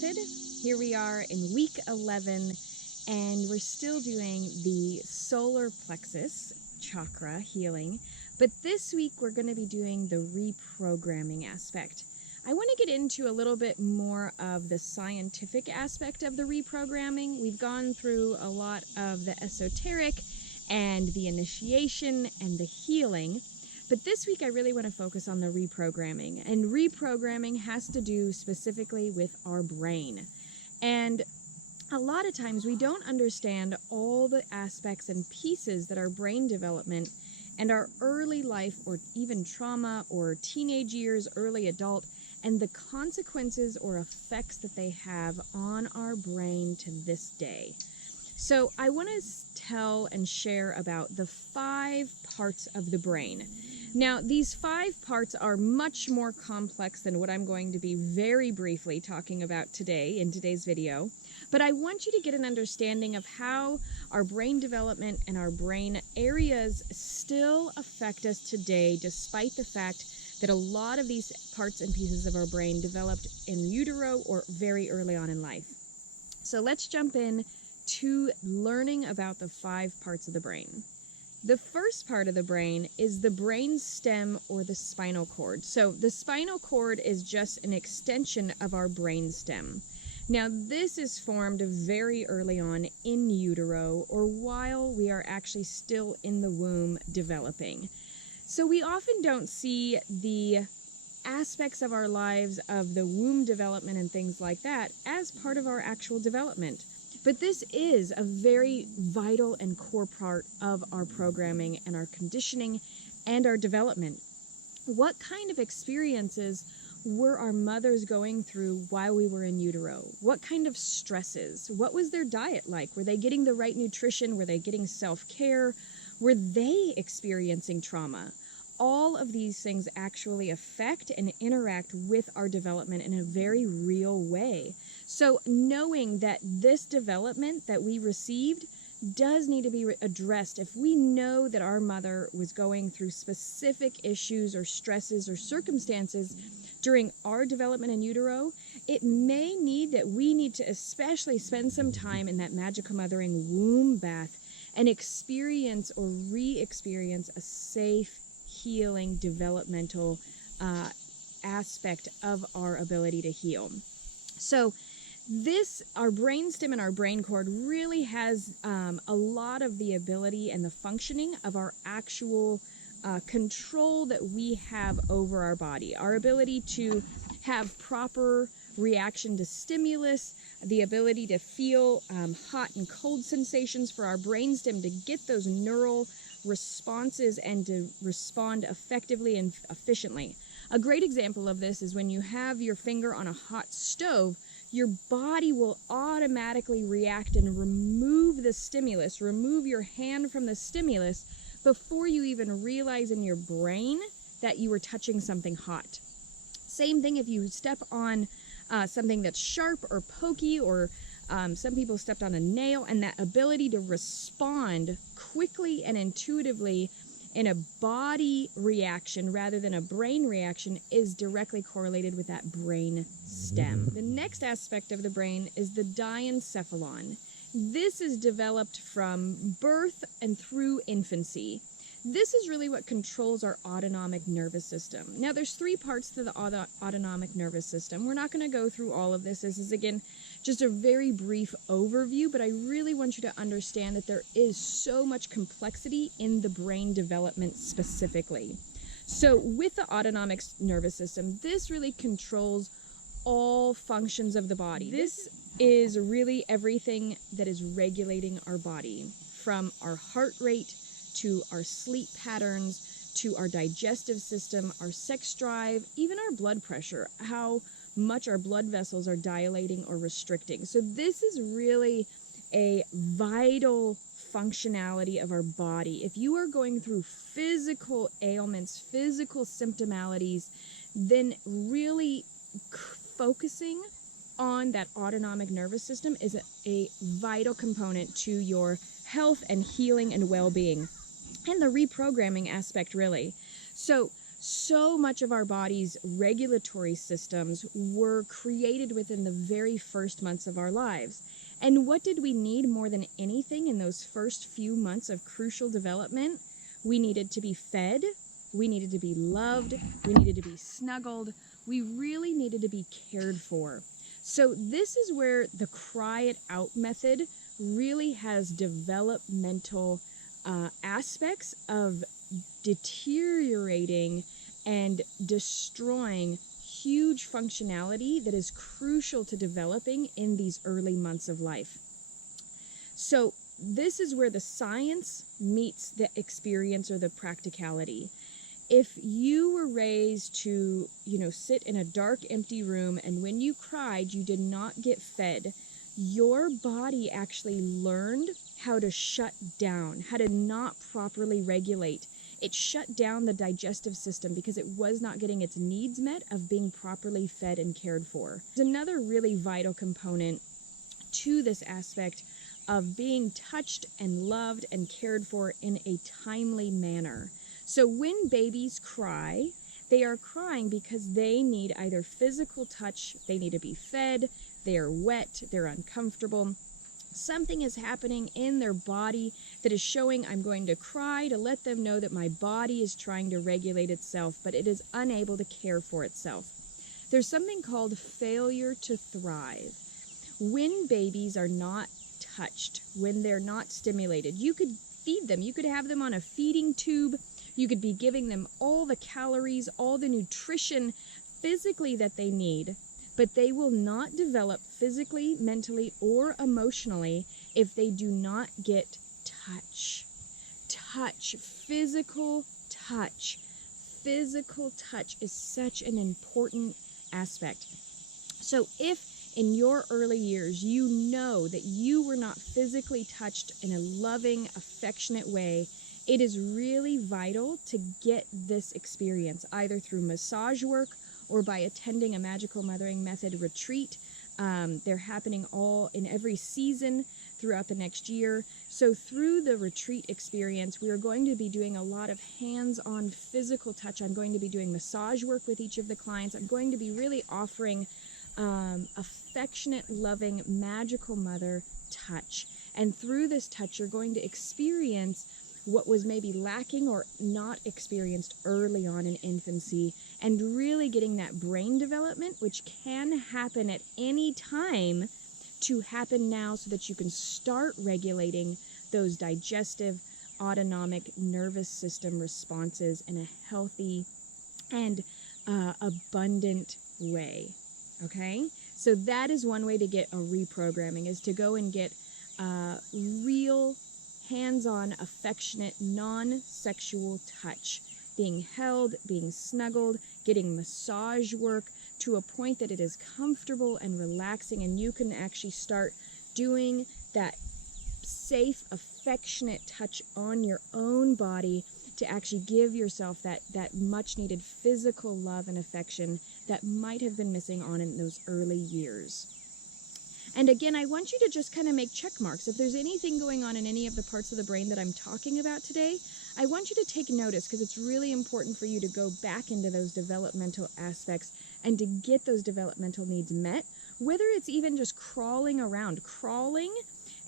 method. Here we are in week 11, and we're still doing the solar plexus chakra healing. But this week we're going to be doing the reprogramming aspect. I want to get into a little bit more of the scientific aspect of the reprogramming. We've gone through a lot of the esoteric and the initiation and the healing. But this week I really want to focus on the reprogramming. And reprogramming has to do specifically with our brain. And a lot of times we don't understand all the aspects and pieces that our brain development and our early life or even trauma or teenage years, early adult, and the consequences or effects that they have on our brain to this day. So I want to tell and share about the 5 parts of the brain. Now, these 5 parts are much more complex than what I'm going to be very briefly talking about today in today's video. But I want you to get an understanding of how our brain development and our brain areas still affect us today, despite the fact that a lot of these parts and pieces of our brain developed in utero or very early on in life. So let's jump in to learning about the 5 parts of the brain. The first part of the brain is the brain stem or the spinal cord. So the spinal cord is just an extension of our brain stem. Now this is formed very early on in utero or while we are actually still in the womb developing. So we often don't see the aspects of our lives of the womb development and things like that as part of our actual development. But this is a very vital and core part of our programming and our conditioning and our development. What kind of experiences were our mothers going through while we were in utero? What kind of stresses? What was their diet like? Were they getting the right nutrition? Were they getting self-care? Were they experiencing trauma? All of these things actually affect and interact with our development in a very real way. So knowing that this development that we received does need to be addressed. If we know that our mother was going through specific issues or stresses or circumstances during our development in utero, it may need that we need to especially spend some time in that magical mothering womb bath and experience or re-experience a safe, healing, developmental aspect of our ability to heal. So our brainstem and our brain cord really has a lot of the ability and the functioning of our actual control that we have over our body. Our ability to have proper reaction to stimulus, the ability to feel hot and cold sensations for our brainstem to get those neural responses and to respond effectively and efficiently. A great example of this is when you have your finger on a hot stove, your body will automatically react and remove the stimulus, remove your hand from the stimulus before you even realize in your brain that you were touching something hot. Same thing if you step on something that's sharp or pokey, or some people stepped on a nail, and that ability to respond quickly and intuitively in a body reaction rather than a brain reaction is directly correlated with that brain stem. The next aspect of the brain is the Diencephalon. This is developed from birth and through infancy. This is really what controls our autonomic nervous system. Now, there's 3 parts to the autonomic nervous system. We're not going to go through all of this. This is, again, just a very brief overview, but I really want you to understand that there is so much complexity in the brain development specifically. So with the autonomic nervous system, this really controls all functions of the body. This is really everything that is regulating our body, from our heart rate to our sleep patterns, to our digestive system, our sex drive, even our blood pressure, how much our blood vessels are dilating or restricting. So this is really a vital functionality of our body. If you are going through physical ailments, physical symptomalities, then really focusing on that autonomic nervous system is a vital component to your health and healing and well-being. And the reprogramming aspect, really. So So much of our body's regulatory systems were created within the very first months of our lives. And what did we need more than anything in those first few months of crucial development? We needed to be fed, we needed to be loved, we needed to be snuggled, we really needed to be cared for. So this is where the cry it out method really has developmental aspects of deteriorating and destroying huge functionality that is crucial to developing in these early months of life. So this is where the science meets the experience or the practicality. If you were raised to, sit in a dark, empty room, and when you cried, you did not get fed, your body actually learned how to shut down, how to not properly regulate. It shut down the digestive system because it was not getting its needs met of being properly fed and cared for. There's another really vital component to this aspect of being touched and loved and cared for in a timely manner. So when babies cry, they are crying because they need either physical touch, they need to be fed, they are wet, they're uncomfortable. Something is happening in their body that is showing I'm going to cry to let them know that my body is trying to regulate itself, but it is unable to care for itself. There's something called failure to thrive. When babies are not touched, when they're not stimulated, you could feed them, you could have them on a feeding tube, you could be giving them all the calories, all the nutrition physically that they need, but they will not develop physically, mentally, or emotionally if they do not get touch. Touch, physical touch. Physical touch is such an important aspect. So if in your early years you know that you were not physically touched in a loving, affectionate way, it is really vital to get this experience, either through massage work or by attending a Magical Mothering Method retreat. They're happening all in every season throughout the next year. So through the retreat experience, we are going to be doing a lot of hands-on physical touch. I'm going to be doing massage work with each of the clients. I'm going to be really offering affectionate, loving, magical mother touch. And through this touch, you're going to experience what was maybe lacking or not experienced early on in infancy, and really getting that brain development, which can happen at any time, to happen now so that you can start regulating those digestive, autonomic, nervous system responses in a healthy and abundant way. Okay? So that is one way to get a reprogramming, is to go and get real hands-on, affectionate, non-sexual touch, being held, being snuggled, getting massage work to a point that it is comfortable and relaxing, and you can actually start doing that safe, affectionate touch on your own body to actually give yourself that much-needed physical love and affection that might have been missing on in those early years. And again, I want you to just kind of make check marks. If there's anything going on in any of the parts of the brain that I'm talking about today, I want you to take notice, because it's really important for you to go back into those developmental aspects and to get those developmental needs met, whether it's even just crawling around. Crawling,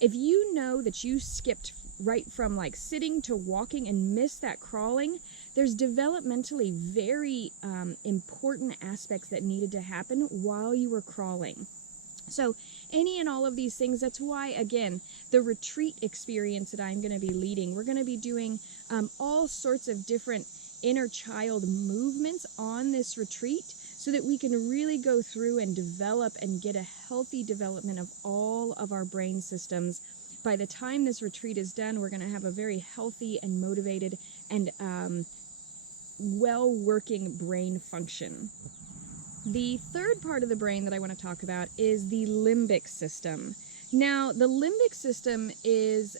if you know that you skipped right from like sitting to walking and missed that crawling, there's developmentally very important aspects that needed to happen while you were crawling. So any and all of these things, that's why, again, the retreat experience that I'm going to be leading, we're going to be doing all sorts of different inner child movements on this retreat so that we can really go through and develop and get a healthy development of all of our brain systems. By the time this retreat is done, we're going to have a very healthy and motivated and well-working brain function. The third part of the brain that I want to talk about is the limbic system. Now, the limbic system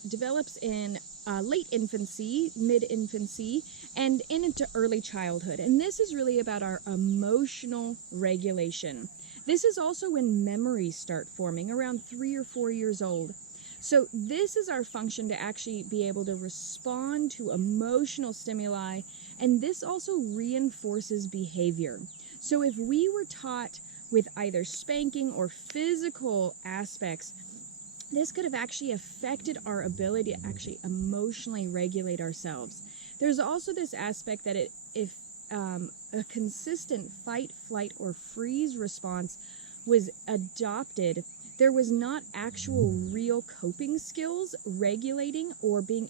develops in late infancy, mid-infancy, and into early childhood. And this is really about our emotional regulation. This is also when memories start forming, around 3 or 4 years old. So this is our function to actually be able to respond to emotional stimuli And this also reinforces behavior. So if we were taught with either spanking or physical aspects, this could have actually affected our ability to actually emotionally regulate ourselves. There's also this aspect that if a consistent fight, flight, or freeze response was adopted, there was not actual real coping skills regulating or being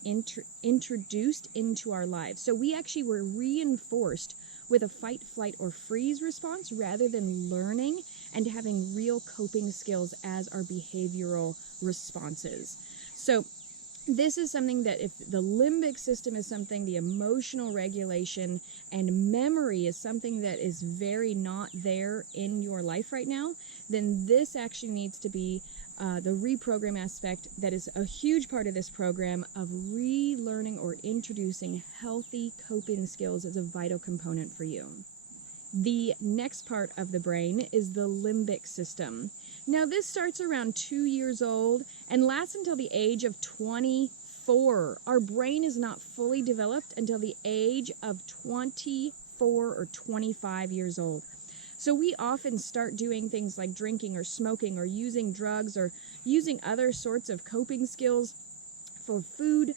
introduced into our lives. So we actually were reinforced with a fight, flight, or freeze response rather than learning and having real coping skills as our behavioral responses. So this is something that if the limbic system is something, the emotional regulation and memory is something that is very not there in your life right now, then this actually needs to be the reprogram aspect that is a huge part of this program of relearning or introducing healthy coping skills as a vital component for you. The next part of the brain is the limbic system. Now this starts around 2 years old and lasts until the age of 24. Our brain is not fully developed until the age of 24 or 25 years old. So we often start doing things like drinking or smoking or using drugs or using other sorts of coping skills for food.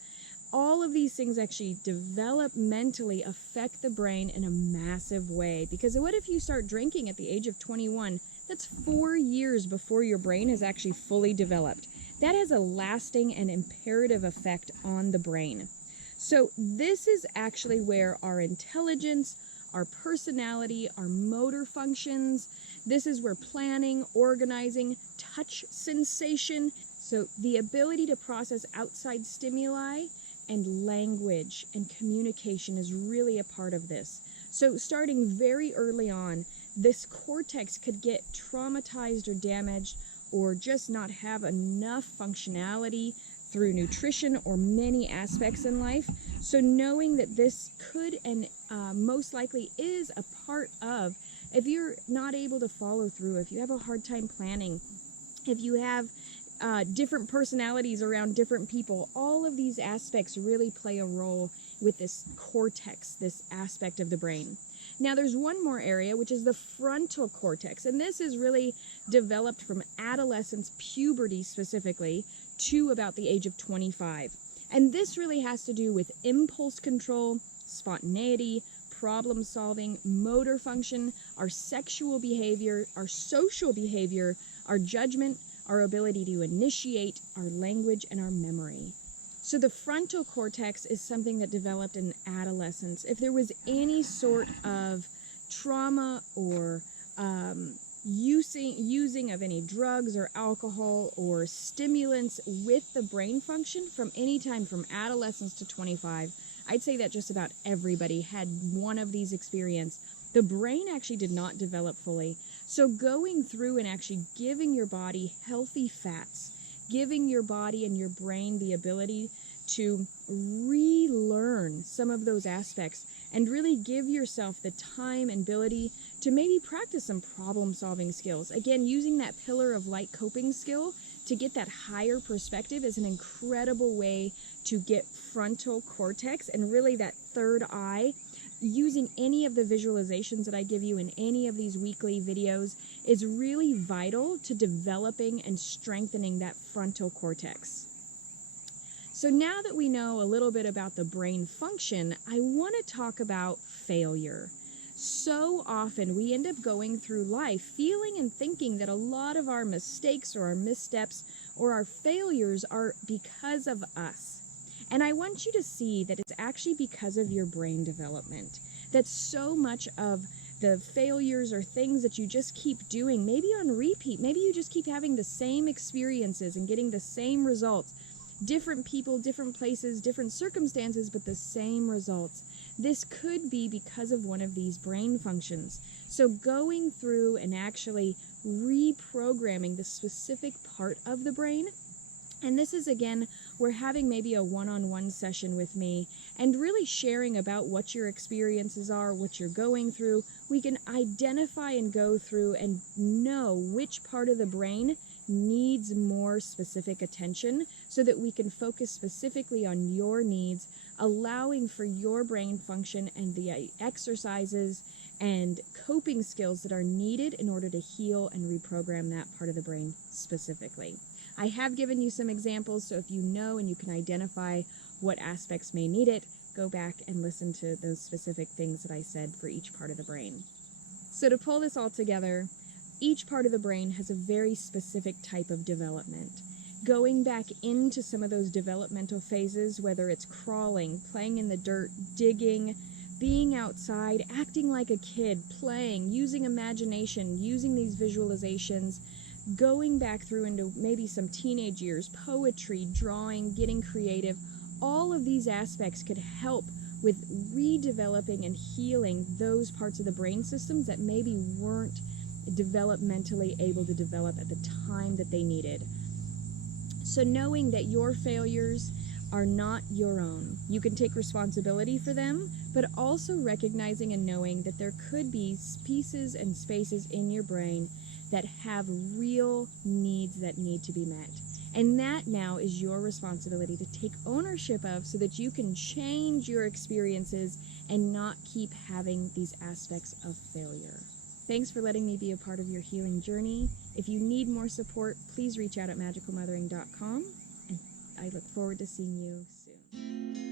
All of these things actually developmentally affect the brain in a massive way. Because what if you start drinking at the age of 21? That's 4 years before your brain is actually fully developed. That has a lasting and imperative effect on the brain. So this is actually where our intelligence, our personality, our motor functions, this is where planning, organizing, touch sensation, so the ability to process outside stimuli and language and communication is really a part of this. So starting very early on, this cortex could get traumatized or damaged or just not have enough functionality through nutrition or many aspects in life. So knowing that this could and most likely is a part of, if you're not able to follow through, if you have a hard time planning, if you have different personalities around different people, all of these aspects really play a role with this cortex, this aspect of the brain. Now there's one more area, which is the frontal cortex, and this is really developed from adolescence, puberty specifically, to about the age of 25. And this really has to do with impulse control, spontaneity, problem solving, motor function, our sexual behavior, our social behavior, our judgment, our ability to initiate, our language, and our memory. So the frontal cortex is something that developed in adolescence. If there was any sort of trauma or using of any drugs or alcohol or stimulants with the brain function from any time from adolescence to 25, I'd say that just about everybody had one of these experiences. The brain actually did not develop fully. So going through and actually giving your body healthy fats, giving your body and your brain the ability to relearn some of those aspects and really give yourself the time and ability to maybe practice some problem-solving skills. Again, using that pillar of light coping skill to get that higher perspective is an incredible way to get frontal cortex and really that third eye. Using any of the visualizations that I give you in any of these weekly videos is really vital to developing and strengthening that frontal cortex. So now that we know a little bit about the brain function, I want to talk about failure. So often we end up going through life feeling and thinking that a lot of our mistakes or our missteps or our failures are because of us. And I want you to see that it's actually because of your brain development. That so much of the failures or things that you just keep doing, maybe on repeat, maybe you just keep having the same experiences and getting the same results. Different people, different places, different circumstances, but the same results. This could be because of one of these brain functions. So going through and actually reprogramming the specific part of the brain. And this is, again, we're having maybe a one-on-one session with me and really sharing about what your experiences are, what you're going through. We can identify and go through and know which part of the brain needs more specific attention so that we can focus specifically on your needs, allowing for your brain function and the exercises and coping skills that are needed in order to heal and reprogram that part of the brain specifically. I have given you some examples, so if you know and you can identify what aspects may need it, go back and listen to those specific things that I said for each part of the brain. So to pull this all together, each part of the brain has a very specific type of development. Going back into some of those developmental phases, whether it's crawling, playing in the dirt, digging, being outside, acting like a kid, playing, using imagination, using these visualizations, going back through into maybe some teenage years, poetry, drawing, getting creative, all of these aspects could help with redeveloping and healing those parts of the brain systems that maybe weren't developmentally able to develop at the time that they needed. So knowing that your failures are not your own, you can take responsibility for them, but also recognizing and knowing that there could be pieces and spaces in your brain that have real needs that need to be met. And that now is your responsibility to take ownership of so that you can change your experiences and not keep having these aspects of failure. Thanks for letting me be a part of your healing journey. If you need more support, please reach out at magicalmothering.com, and I look forward to seeing you soon.